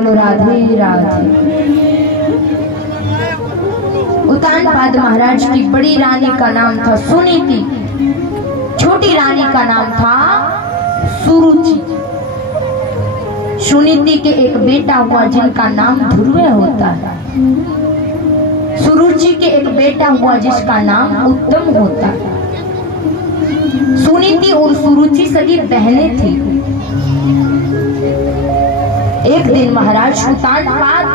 बोलो राधे राधे। उत्तानपाद महाराज की बड़ी रानी का नाम था सुनीति, छोटी रानी का नाम था सुरुचि। सुनीति के एक बेटा हुआ जिनका नाम ध्रुव होता है, सुरुचि के एक बेटा हुआ जिसका नाम उत्तम होता है। सुनीति और सुरुचि सगी बहनें थी। एक दिन महाराज उत्तानपाद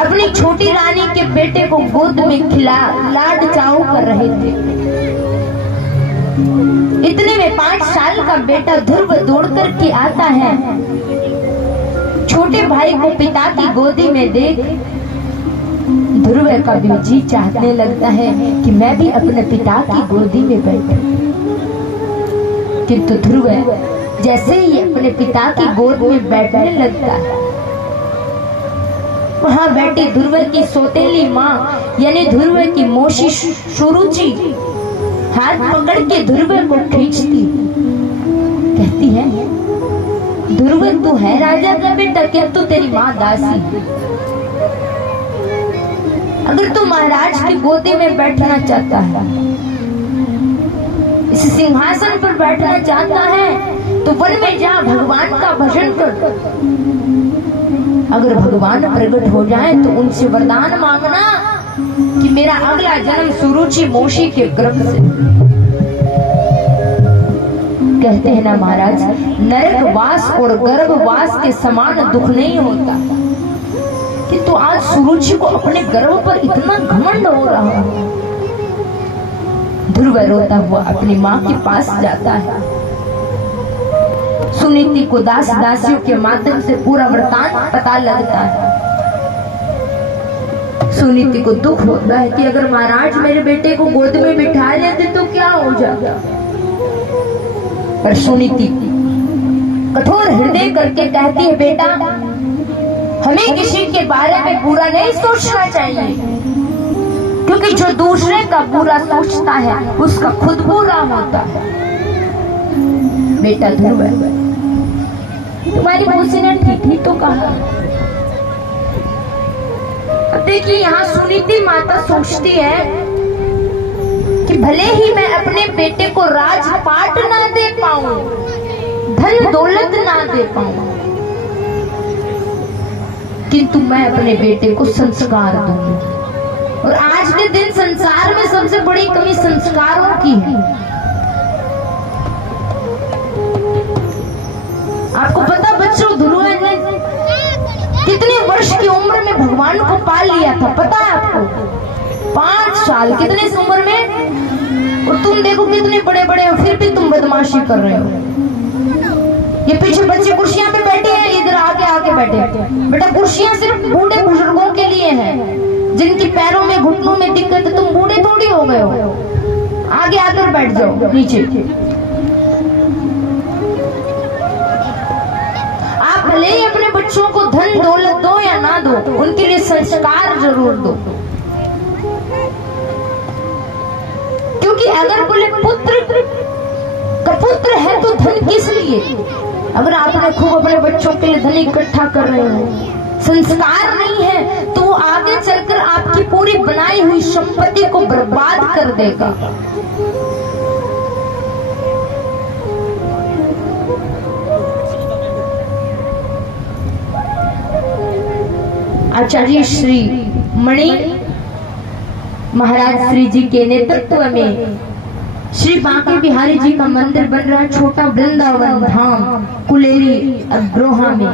अपनी छोटी रानी के बेटे को गोद में खिला लाड चाव कर रहे थे। इतने में 5 साल का बेटा ध्रुव दौड़ कर के आता है। छोटे भाई को पिता की गोदी में देख ध्रुव का भी जी चाहने लगता है कि मैं भी अपने पिता की गोदी में बैठूं। किंतु ध्रुव जैसे ही अपने पिता की गोद में बैठने लगता है, वहां बैठी ध्रुव की सौतेली माँ यानी ध्रुव की मौसी सुरुचि हाथ पकड़ के ध्रुव को खींचती, कहती है ध्रुव तू है राजा का बेटा, किंतु तेरी माँ दासी। अगर तू महाराज की गोदी में बैठना चाहता है, इस सिंहासन पर बैठना चाहता है, तो वन में जा भगवान का भजन कर। अगर भगवान प्रकट हो जाए तो उनसे वरदान मांगना कि मेरा अगला जन्म सुरुचि मौसी के गर्भ से। कहते हैं ना महाराज, नरकवास और गर्भवास के समान दुख नहीं होता, किंतु आज सुरुचि को अपने गर्भ पर इतना घमंड हो रहा है। ध्रुव रोता हुआ अपनी माँ के पास जाता है। सुनीति को दास दासियों के माध्यम से पूरा वृतांत पता लगता है। सुनीति को दुख होता है कि अगर महाराज मेरे बेटे को गोद में बिठा लेते तो क्या हो जाता। पर सुनीति कठोर हृदय करके कहती है बेटा, हमें किसी के बारे में बुरा नहीं सोचना चाहिए, क्योंकि जो दूसरे का बुरा सोचता है उसका खुद बुरा होता है। बेटा ध्रुव, तुम्हारी मौसी ने ठीक ही तो कहा। अब देखिए यहाँ सुनीति माता सोचती है कि भले ही मैं अपने बेटे को राजपाट ना दे पाऊं, धन दौलत ना दे पाऊं, किंतु मैं अपने बेटे को संस्कार दूंगी। और आज के दिन संसार में सबसे बड़ी कमी संस्कारों की है। आपको पता बच्चों, ध्रुव ने कितने वर्ष की उम्र में भगवान को पाल लिया था, पता है आपको? 5 साल। कितने उम्र में? और तुम देखो कितने बड़े बड़े हो, फिर भी तुम बदमाशी कर रहे हो। ये पीछे बच्चे कुर्सियां पे बैठे हैं, इधर आके आके बैठे। बेटा कुर्सियां सिर्फ बूढ़े बुजुर्गों के लिए हैं, जिनकी पैरों में घुटनों में दिक्कत है। तुम बूढ़े थोड़ी हो गए हो, आगे आकर बैठ जाओ नीचे। आप भले ही अपने बच्चों को धन दौलत दो या ना दो, उनके लिए संस्कार जरूर दो। क्योंकि अगर बोले पुत्र का पुत्र है तो धन किस लिए? अगर आपने खूब अपने बच्चों के लिए धन इकट्ठा कर रहे हो, संस्कार नहीं है, तो वो आगे चलकर आपकी पूरी बनाई हुई संपत्ति को बर्बाद कर देगा। आचार्य श्री मणि महाराज श्री जी के नेतृत्व में श्री बांके बिहारी जी का मंदिर बन रहा है, छोटा वृंदावन धाम कुलेरी अग्रोहा में।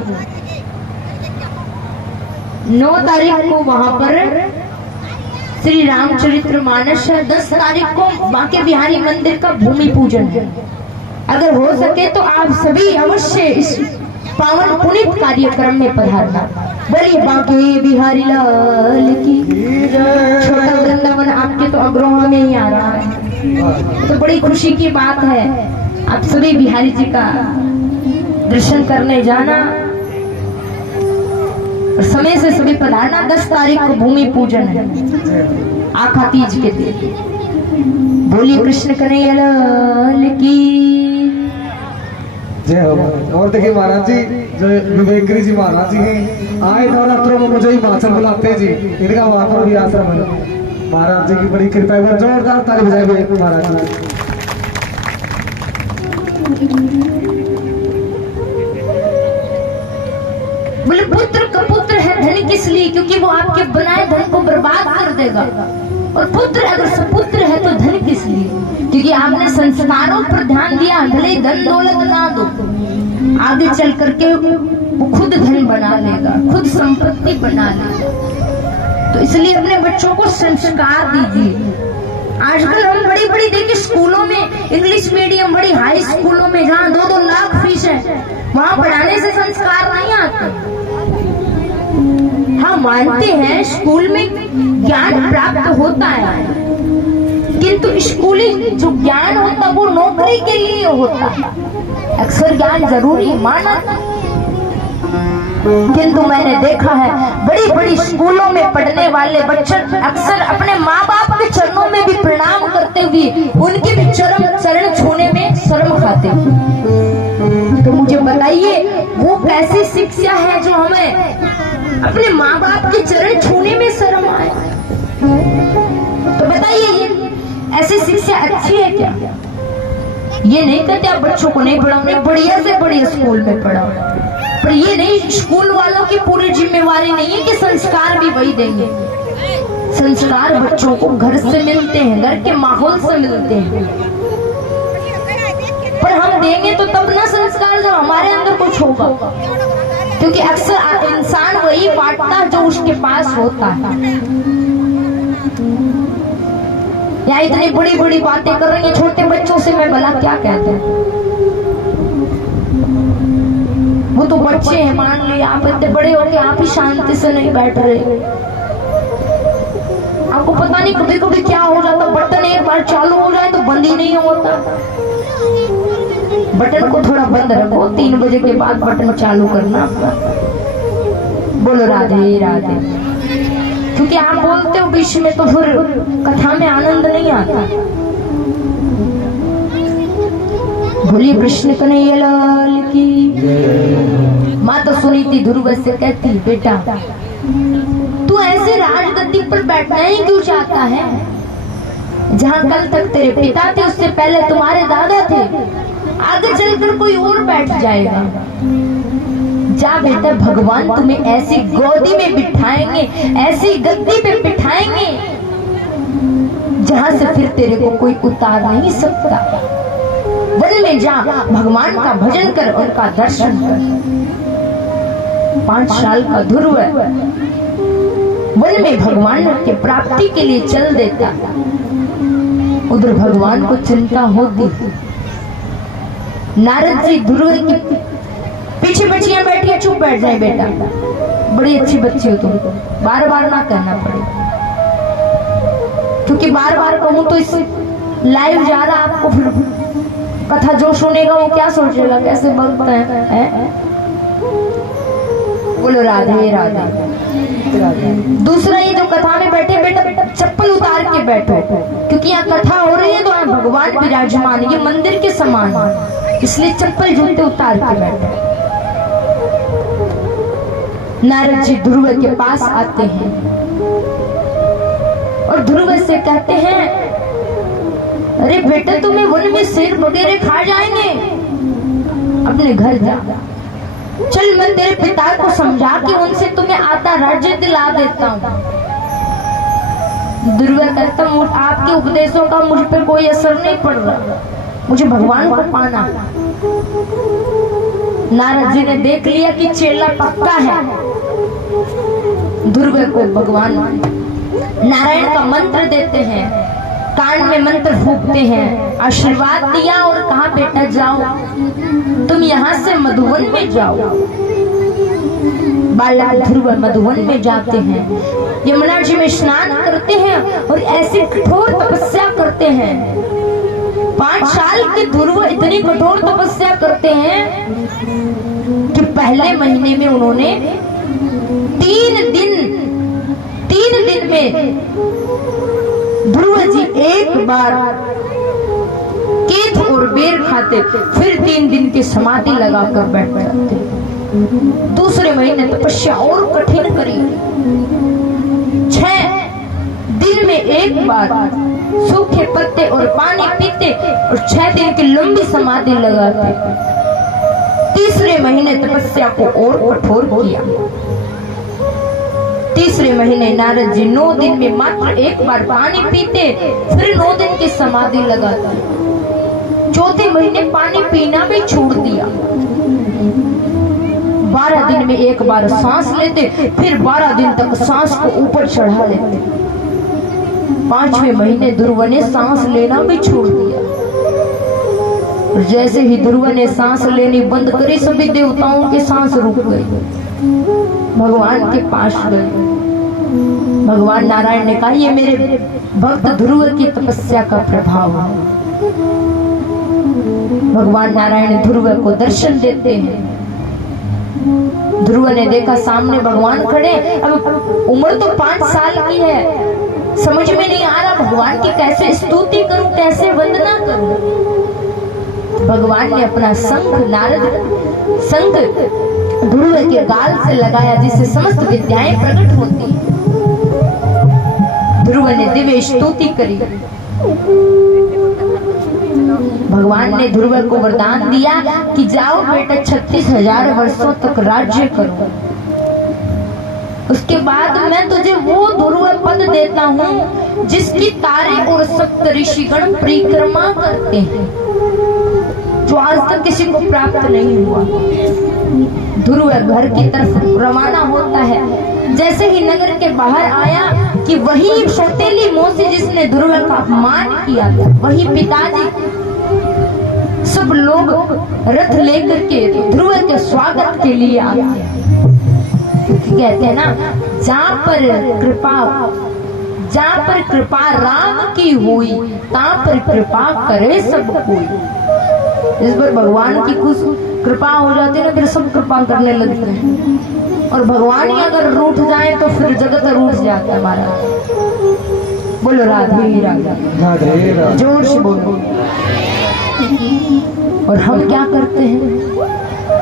9 तारीख को वहां पर श्री रामचरितमानस है। 10 तारीख को बांके बिहारी मंदिर का भूमि पूजन है। अगर हो सके तो आप सभी अवश्य इस पावन पुनीत कार्यक्रम में पधारना। बोलिए बांके बिहारी लाल की। छोटा वृंदावन आपके तो अग्रोहा में ही आ रहा है, तो बड़ी खुशी की बात है। आप सभी बिहारी जी का दर्शन करने जाना और समय से सभी पधारना। 10 तारीख को भूमि पूजन है, आखा तीज के दिन। बोलिए कृष्ण कन्हैया लाल की। जय हो। और देखिए महाराज जी, जो विवेकगिरी जी महाराज जी हैं, आए नवरात्रों में मुझे हिमाचल बुलाते हैं जी, इनका वहां पर भी आश्रम है। महाराज जी की बड़ी कृपा है, जोरदार ताली बजाए महाराज जी। बोले पुत्र का पुत्र है धन किस लिए, क्योंकि वो आपके बनाए धन को बर्बाद कर देगा। और पुत्र अगर सपुत्र है तो धन किस लिए, क्योंकि आपने संस्कारों पर ध्यान दिया। भले धन दौलत ना दो, आगे चल करके वो खुद धन बना लेगा, खुद संपत्ति बना लेगा। तो इसलिए अपने बच्चों को संस्कार दीजिए। आजकल हम बड़ी बड़ी देखिए स्कूलों में, इंग्लिश मीडियम बड़ी हाई स्कूलों में जहाँ 2-2 लाख फीस है, वहाँ पढ़ाने से संस्कार नहीं आते। हाँ मानते हैं स्कूल में ज्ञान प्राप्त होता है, किंतु स्कूली जो ज्ञान होता है वो नौकरी के लिए होता है। अक्सर ज्ञान जरूरी माना, किंतु मैंने देखा है बड़ी बड़ी स्कूलों में पढ़ने वाले बच्चे अक्सर अपने माँ बाप के चरणों में भी प्रणाम करते हुए उनके भी चरण छूने में शर्म खाते हैं। तो मुझे बताइए वो कैसी शिक्षा है जो हमें अपने माँ बाप के चरण छूने में शर्म आए? तो बताइए ये ऐसी शिक्षा अच्छी है क्या? ये नहीं कहते आप बच्चों को नहीं पढ़ाओ, नहीं, बढ़िया से बढ़िया स्कूल में पढ़ाओ, पर ये नहीं, स्कूल वालों की पूरी जिम्मेवारी नहीं है कि संस्कार भी वही देंगे। संस्कार बच्चों को घर से मिलते हैं, घर के माहौल से मिलते हैं, पर हम देंगे तो तब ना संस्कार जब हमारे अंदर कुछ होगा। क्योंकि अक्सर इंसान वही बांटता जो उसके पास होता है। या इतनी बड़ी बड़ी बातें कर रही है, छोटे बच्चों से मैं भला क्या कहते हैं? वो तो बच्चे हैं, मान लो आप इतने बड़े हो गए, आप ही शांति से नहीं बैठ रहे। आपको पता नहीं कभी कभी क्या हो जाता, बटन एक बार चालू हो जाए तो बंद ही नहीं होता। बटन को थोड़ा बंद रखो, 3 बजे के बाद बटन चालू करना। बोलो राधे राधे। क्योंकि आप बोलते हो बीच में तो फिर कथा में आनंद नहीं आता। बोलिए कृष्ण कन्हैया लाल की। माता सुनीति ध्रुव से कहती, बेटा तू ऐसे राजगद्दी पर बैठना ही क्यों चाहता है? जहाँ कल तक तेरे पिता थे उससे पहले तुम्हारे दादा थे, आगे चलकर कोई और बैठ जाएगा। जा बेटा, भगवान तुम्हें ऐसी गोदी में बिठाएंगे, ऐसी गद्दी पे बिठाएंगे जहां से फिर तेरे को कोई उतार नहीं सकता। वन में जा, भगवान का भजन कर, उनका दर्शन कर। 5 साल का ध्रुव वन में भगवान के प्राप्ति के लिए चल देता। उधर भगवान को चिंता होती। नारद जी ध्रुव की पीछे बच्चियां बैठी है, चुप बैठ जाए बेटा, बड़ी अच्छी बच्ची हो तुम, बार बार ना कहना पड़े। क्योंकि बार बार कहूं तो इस लाइव जा रहा, आपको फिर कथा जो सुनेगा वो क्या सोचेगा, कैसे बनता है? बोलो राधे राधे। दूसरा ये जो कथा में बैठे, बेटा चप्पल उतार के बैठो, क्योंकि यहाँ कथा हो रही है तो यहाँ भगवान विराजमान, ये मंदिर के समान, इसलिए चप्पल जूते उतार के बैठो। नारद जी ध्रुव के पास आते हैं और ध्रुव से कहते हैं, अरे बेटा तुम्हें वन में शेर वगैरह खा जाएंगे, अपने घर जा। चल मैं तेरे पिता को समझा के उनसे तुम्हें आधा राज्य दिला देता हूँ। ध्रुव कहता हूँ आपके उपदेशों का मुझ पर कोई असर नहीं पड़ रहा, मुझे भगवान को पाना। नारद जी ने देख लिया कि चेला पक्का है, ध्रुव को भगवान नारायण का मंत्र देते हैं, कान में मंत्र फूंकते हैं, आशीर्वाद दिया और कहा बेटा जाओ, तुम यहाँ से मधुवन में जाओ। बालक ध्रुव मधुवन में जाते हैं, यमुना जी में स्नान करते हैं और ऐसी कठोर तपस्या करते हैं। 5 साल के ध्रुव इतनी कठोर तपस्या करते हैं कि पहले महीने में उन्होंने 3 दिन में ध्रुव जी एक बार केतु और और बेर खाते, फिर 3 दिन की समाधि लगाकर बैठ जाते। दूसरे महीने तपस्या और कठिन करी। 6 दिन में एक बार सूखे पत्ते और पानी पीते और 6 दिन की लंबी समाधि लगाते। तीसरे महीने तपस्या को और कठोर किया। तीसरे महीने नारद जी 9 दिन में मात्र एक बार पानी पीते, फिर 9 दिन की समाधि लगाते। चौथे महीने पानी पीना भी छोड़ दिया। 12 दिन में एक बार सांस लेते, फिर 12 दिन तक सांस को ऊपर चढ़ा लेते। 5वें महीने ध्रुव ने सांस लेना भी छोड़ दिया। जैसे ही ध्रुव ने सांस लेनी बंद करी, सभी देवताओं की सांस रुक गई। भगवान के पास गए। भगवान नारायण ने कहा, ये मेरे भक्त ध्रुव की तपस्या का प्रभाव है। भगवान नारायण ध्रुव को दर्शन देते हैं। ध्रुव ने देखा सामने भगवान खड़े। अब उम्र तो 5 साल की है, समझ में नहीं आ रहा भगवान की कैसे स्तुति करूं, कैसे वंदना करूं। भगवान ने अपना शंख ध्रुव के गाल से लगाया, जिससे समस्त विद्याएं प्रकट होती। ध्रुव ने दिव्य स्तुति करी। भगवान ने ध्रुव को वरदान दिया कि जाओ बेटा 36,000 वर्षों तक राज्य करो। उसके बाद मैं तुझे वो ध्रुव पद देता हूँ जिसकी तारे और सप्त ऋषिगण परिक्रमा करते हैं, जो आज तक किसी को प्राप्त नहीं हुआ। ध्रुव घर की तरफ रवाना होता है। जैसे ही नगर के बाहर आया कि वही सौतेली मौसी जिसने ध्रुव का अपमान किया था, वही पिताजी, सब लोग रथ लेकर के ध्रुव के स्वागत के लिए आते हैं। कहते हैं ना, जहाँ पर कृपा राम की हुई, तहाँ पर कृपा करे सब कोई। इस पर भगवान की कुछ कृपा हो जाती है ना, फिर सब कृपा करने लगते हैं। और भगवान ही अगर रूठ जाए तो फिर जगत रूठ जाता है। महाराज बोलो राधे राधे, जोर से बोलो। और हम क्या करते हैं,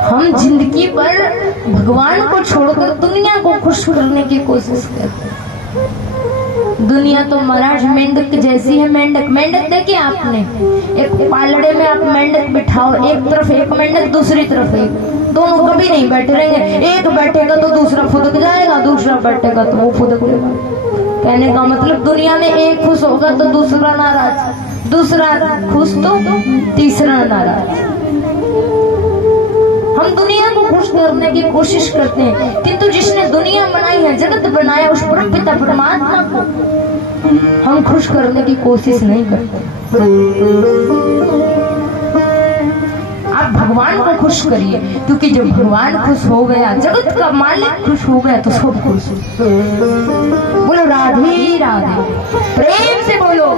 हम जिंदगी पर भगवान को छोड़कर दुनिया को खुश करने की कोशिश करते हैं। दुनिया तो महाराज मेंढक जैसी है। मेंढक देखिए आपने, एक पालड़े में आप मेंढक बिठाओ, एक तरफ एक मेंढक, दूसरी तरफ एक, दोनों कभी नहीं बैठे रहेंगे। एक बैठेगा तो दूसरा फुदक जाएगा, दूसरा बैठेगा तो वो फुदक जाएगा। कहने का मतलब दुनिया में एक खुश होगा तो दूसरा नाराज, दूसरा खुश तो तीसरा नाराज। हम दुनिया को खुश करने की कोशिश करते हैं, किंतु जिसने दुनिया बनाई है, जगत बनाया, उस परमपिता परमात्मा को हम खुश करने की कोशिश नहीं करते। आप भगवान को खुश करिए, क्योंकि जब भगवान खुश हो गया, जगत का मालिक खुश हो गया, तो सब खुश। बोलो राधे राधे, प्रेम से बोलो।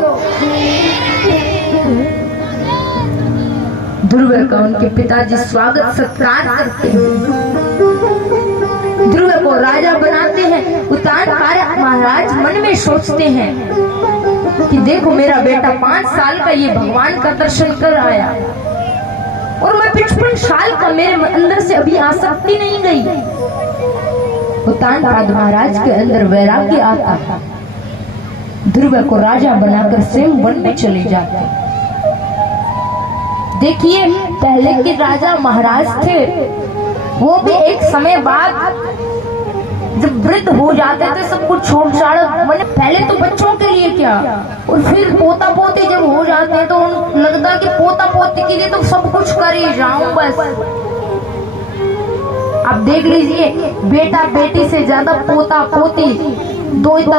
ध्रुव का उनके पिताजी स्वागत सत्कार करते हैं, ध्रुव को राजा बनाते हैं। उतान महाराज मन में सोचते हैं कि देखो मेरा बेटा 5 साल का ये भगवान का दर्शन कर आया, और मैं 55 साल का, मेरे अंदर से अभी आसक्ति नहीं गई। उतान महाराज के अंदर वैराग्य आता है। ध्रुव को राजा बनाकर स्वयं वन में चले जाते हैं। देखिए, पहले के राजा महाराज थे, वो भी एक समय बाद जब वृद्ध हो जाते थे सब कुछ छोड़ छाड़, मैंने पहले तो बच्चों के लिए क्या, और फिर पोता पोती जब हो जाते हैं तो लगता कि पोता पोती के लिए तो सब कुछ कर ही जाऊं बस। अब देख लीजिए, बेटा बेटी से ज्यादा पोता पोती दोती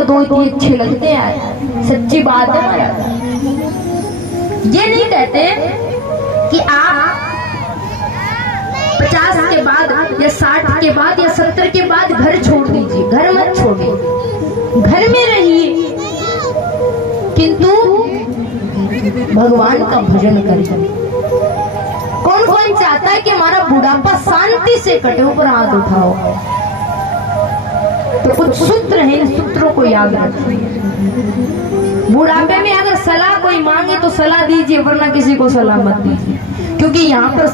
अच्छे लगते हैं। सच्ची बात है महाराज। ये नहीं कहते कि आप 50 के बाद या 60 के बाद या 70 के बाद घर छोड़ दीजिए, घर मत छोड़िए, घर में रहिए, किंतु भगवान का भजन करिए। कौन कौन चाहता है कि हमारा बुढ़ापा शांति से कटे? ऊपर हाथ उठाओ। तो कुछ सूत्र है, इन सूत्रों को याद रखिए। बुढ़ापे में अगर सलाह कोई मांगे तो सलाह दीजिए, वरना किसी को सलाह मत दीजिए, क्योंकि यहाँ पर